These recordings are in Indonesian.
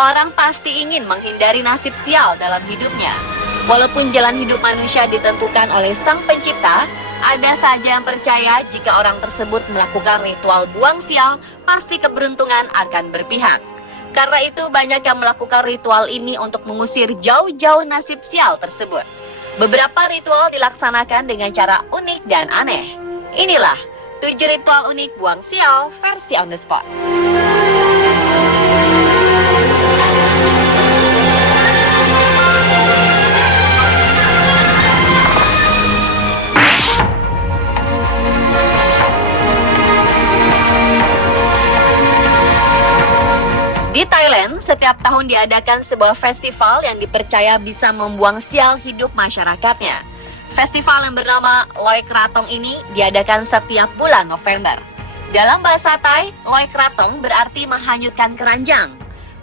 orang pasti ingin menghindari nasib sial dalam hidupnya. Walaupun jalan hidup manusia ditentukan oleh Sang Pencipta, ada saja yang percaya jika orang tersebut melakukan ritual buang sial, pasti keberuntungan akan berpihak. Karena itu banyak yang melakukan ritual ini untuk mengusir jauh-jauh nasib sial tersebut. Beberapa ritual dilaksanakan dengan cara unik dan aneh. Inilah 7 ritual unik buang sial versi on the spot. Di Thailand, setiap tahun diadakan sebuah festival yang dipercaya bisa membuang sial hidup masyarakatnya. Festival yang bernama Loy Krathong ini diadakan setiap bulan November. Dalam bahasa Thai, Loy Krathong berarti menghanyutkan keranjang.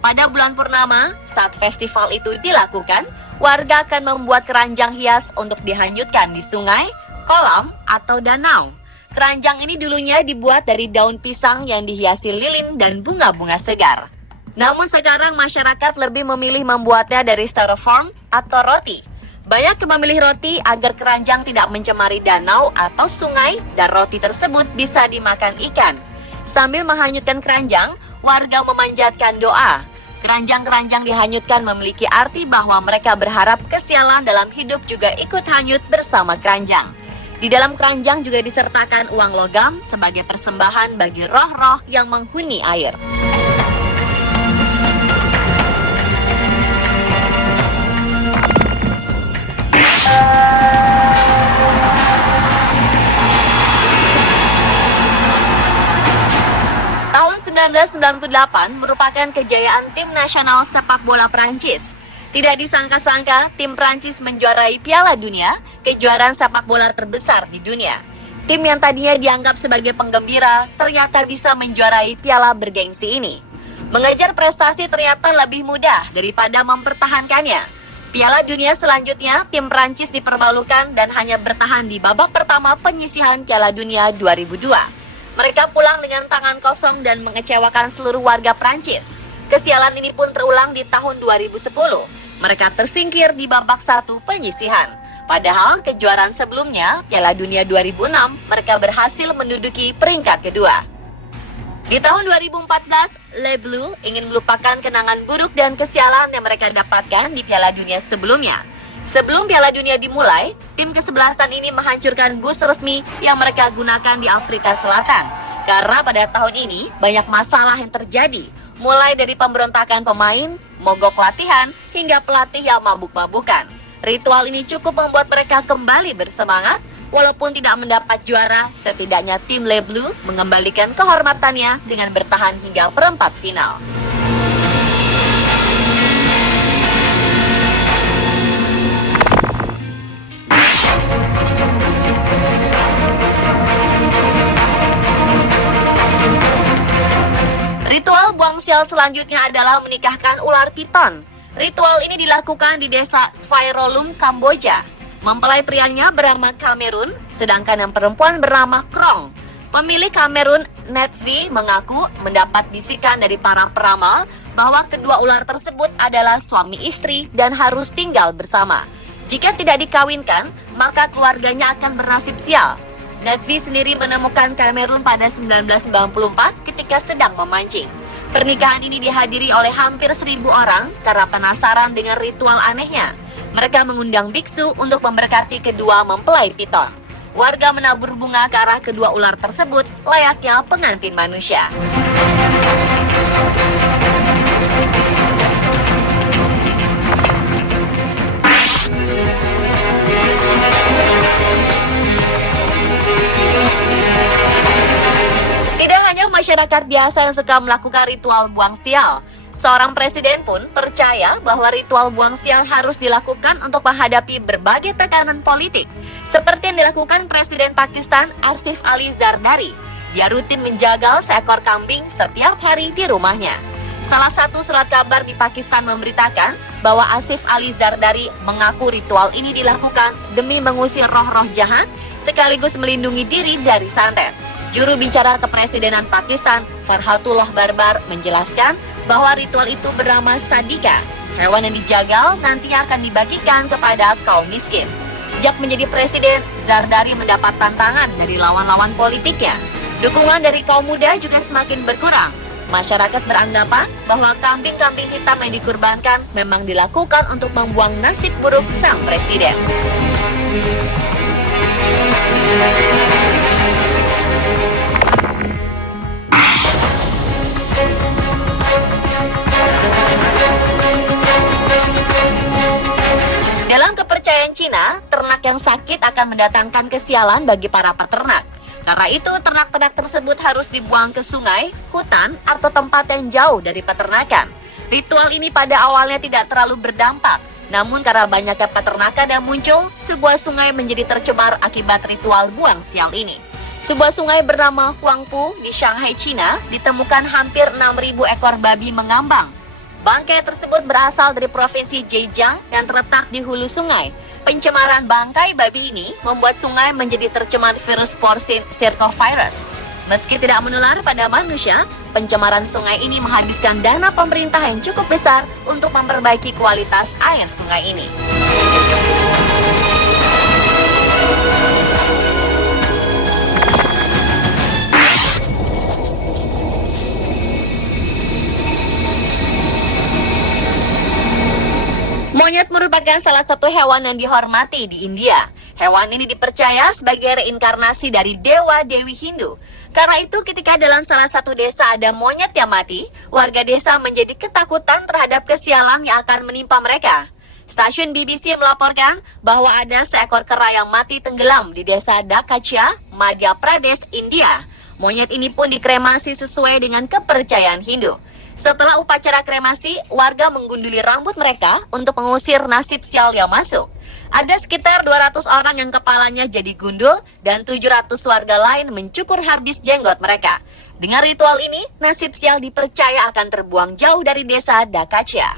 Pada bulan purnama, saat festival itu dilakukan, warga akan membuat keranjang hias untuk dihanyutkan di sungai, kolam, atau danau. Keranjang ini dulunya dibuat dari daun pisang yang dihiasi lilin dan bunga-bunga segar. Namun sekarang masyarakat lebih memilih membuatnya dari styrofoam atau roti. Banyak yang memilih roti agar keranjang tidak mencemari danau atau sungai dan roti tersebut bisa dimakan ikan. Sambil menghanyutkan keranjang, warga memanjatkan doa. Keranjang-keranjang dihanyutkan memiliki arti bahwa mereka berharap kesialan dalam hidup juga ikut hanyut bersama keranjang. Di dalam keranjang juga disertakan uang logam sebagai persembahan bagi roh-roh yang menghuni air. Tahun 1998 merupakan kejayaan tim nasional sepak bola Prancis. Tidak disangka-sangka, tim Prancis menjuarai Piala Dunia, kejuaraan sepak bola terbesar di dunia. Tim yang tadinya dianggap sebagai penggembira, ternyata bisa menjuarai piala bergengsi ini. Mengejar prestasi ternyata lebih mudah daripada mempertahankannya. Piala Dunia selanjutnya, tim Prancis dipermalukan dan hanya bertahan di babak pertama penyisihan Piala Dunia 2002. Mereka pulang dengan tangan kosong dan mengecewakan seluruh warga Prancis. Kesialan ini pun terulang di tahun 2010. Mereka tersingkir di babak 1 penyisihan. Padahal kejuaraan sebelumnya, Piala Dunia 2006, mereka berhasil menduduki peringkat kedua. Di tahun 2014, Les Bleus ingin melupakan kenangan buruk dan kesialan yang mereka dapatkan di Piala Dunia sebelumnya. Sebelum Piala Dunia dimulai, tim kesebelasan ini menghancurkan bus resmi yang mereka gunakan di Afrika Selatan. Karena pada tahun ini banyak masalah yang terjadi, mulai dari pemberontakan pemain, mogok latihan, hingga pelatih yang mabuk-mabukan. Ritual ini cukup membuat mereka kembali bersemangat. Walaupun tidak mendapat juara, setidaknya tim Les Bleus mengembalikan kehormatannya dengan bertahan hingga perempat final. Ritual buang sial selanjutnya adalah menikahkan ular piton. Ritual ini dilakukan di desa Svairolum, Kamboja. Mempelai prianya bernama Kamerun, sedangkan yang perempuan bernama Krong. Pemilik Kamerun, Netvi, mengaku mendapat bisikan dari para peramal bahwa kedua ular tersebut adalah suami istri dan harus tinggal bersama. Jika tidak dikawinkan, maka keluarganya akan bernasib sial. Netvi sendiri menemukan Kamerun pada 1994 ketika sedang memancing. Pernikahan ini dihadiri oleh hampir 1.000 orang karena penasaran dengan ritual anehnya. Mereka mengundang biksu untuk memberkati kedua mempelai piton. Warga menabur bunga ke arah kedua ular tersebut layaknya pengantin manusia. Tidak hanya masyarakat biasa yang suka melakukan ritual buang sial. Seorang presiden pun percaya bahwa ritual buang sial harus dilakukan untuk menghadapi berbagai tekanan politik. Seperti yang dilakukan Presiden Pakistan Asif Ali Zardari. Dia rutin menjagal seekor kambing setiap hari di rumahnya. Salah satu surat kabar di Pakistan memberitakan bahwa Asif Ali Zardari mengaku ritual ini dilakukan demi mengusir roh-roh jahat sekaligus melindungi diri dari santet. Juru bicara kepresidenan Pakistan, Farhatullah Barbar, menjelaskan bahwa ritual itu bernama Sadika. Hewan yang dijagal nantinya akan dibagikan kepada kaum miskin. Sejak menjadi presiden, Zardari mendapat tantangan dari lawan-lawan politiknya. Dukungan dari kaum muda juga semakin berkurang. Masyarakat beranggapan bahwa kambing-kambing hitam yang dikurbankan memang dilakukan untuk membuang nasib buruk sang presiden. Dalam kepercayaan Cina, ternak yang sakit akan mendatangkan kesialan bagi para peternak. Karena itu, ternak-ternak tersebut harus dibuang ke sungai, hutan, atau tempat yang jauh dari peternakan. Ritual ini pada awalnya tidak terlalu berdampak. Namun karena banyaknya peternakan yang muncul, sebuah sungai menjadi tercemar akibat ritual buang sial ini. Sebuah sungai bernama Huangpu di Shanghai, Cina, ditemukan hampir 6.000 ekor babi mengambang. Bangkai tersebut berasal dari provinsi Zhejiang yang terletak di hulu sungai. Pencemaran bangkai babi ini membuat sungai menjadi tercemar virus porcine circovirus. Meski tidak menular pada manusia, pencemaran sungai ini menghabiskan dana pemerintah yang cukup besar untuk memperbaiki kualitas air sungai ini. Monyet merupakan salah satu hewan yang dihormati di India. Hewan ini dipercaya sebagai reinkarnasi dari dewa-dewi Hindu. Karena itu ketika dalam salah satu desa ada monyet yang mati, warga desa menjadi ketakutan terhadap kesialan yang akan menimpa mereka. Stasiun BBC melaporkan bahwa ada seekor kera yang mati tenggelam di desa Dakacia, Madhya Pradesh, India. Monyet ini pun dikremasi sesuai dengan kepercayaan Hindu. Setelah upacara kremasi, warga menggunduli rambut mereka untuk mengusir nasib sial yang masuk. Ada sekitar 200 orang yang kepalanya jadi gundul dan 700 warga lain mencukur habis jenggot mereka. Dengan ritual ini, nasib sial dipercaya akan terbuang jauh dari desa Dakacia.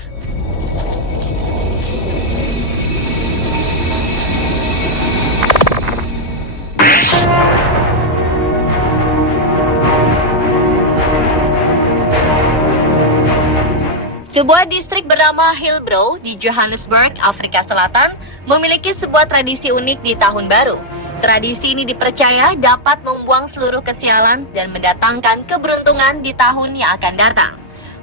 Sebuah distrik bernama Hillbrow di Johannesburg, Afrika Selatan, memiliki sebuah tradisi unik di Tahun Baru. Tradisi ini dipercaya dapat membuang seluruh kesialan dan mendatangkan keberuntungan di tahun yang akan datang.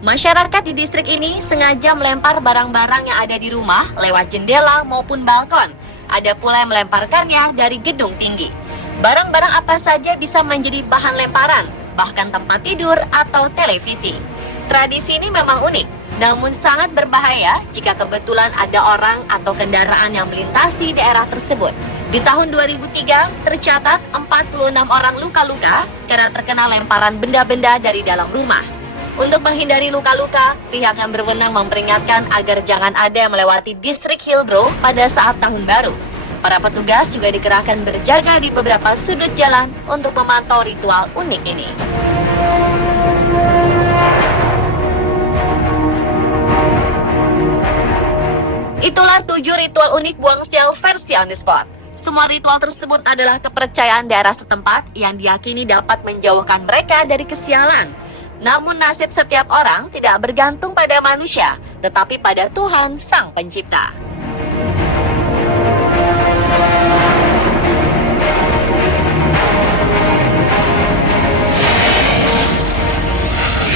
Masyarakat di distrik ini sengaja melempar barang-barang yang ada di rumah lewat jendela maupun balkon. Ada pula yang melemparkannya dari gedung tinggi. Barang-barang apa saja bisa menjadi bahan lemparan, bahkan tempat tidur atau televisi. Tradisi ini memang unik, namun sangat berbahaya jika kebetulan ada orang atau kendaraan yang melintasi daerah tersebut. Di tahun 2003, tercatat 46 orang luka-luka karena terkena lemparan benda-benda dari dalam rumah. Untuk menghindari luka-luka, pihak yang berwenang memperingatkan agar jangan ada yang melewati distrik Hillbrow pada saat Tahun Baru. Para petugas juga dikerahkan berjaga di beberapa sudut jalan untuk memantau ritual unik ini. Itulah 7 ritual unik buang sial versi On The Spot. Semua ritual tersebut adalah kepercayaan daerah setempat yang diyakini dapat menjauhkan mereka dari kesialan. Namun nasib setiap orang tidak bergantung pada manusia, tetapi pada Tuhan Sang Pencipta.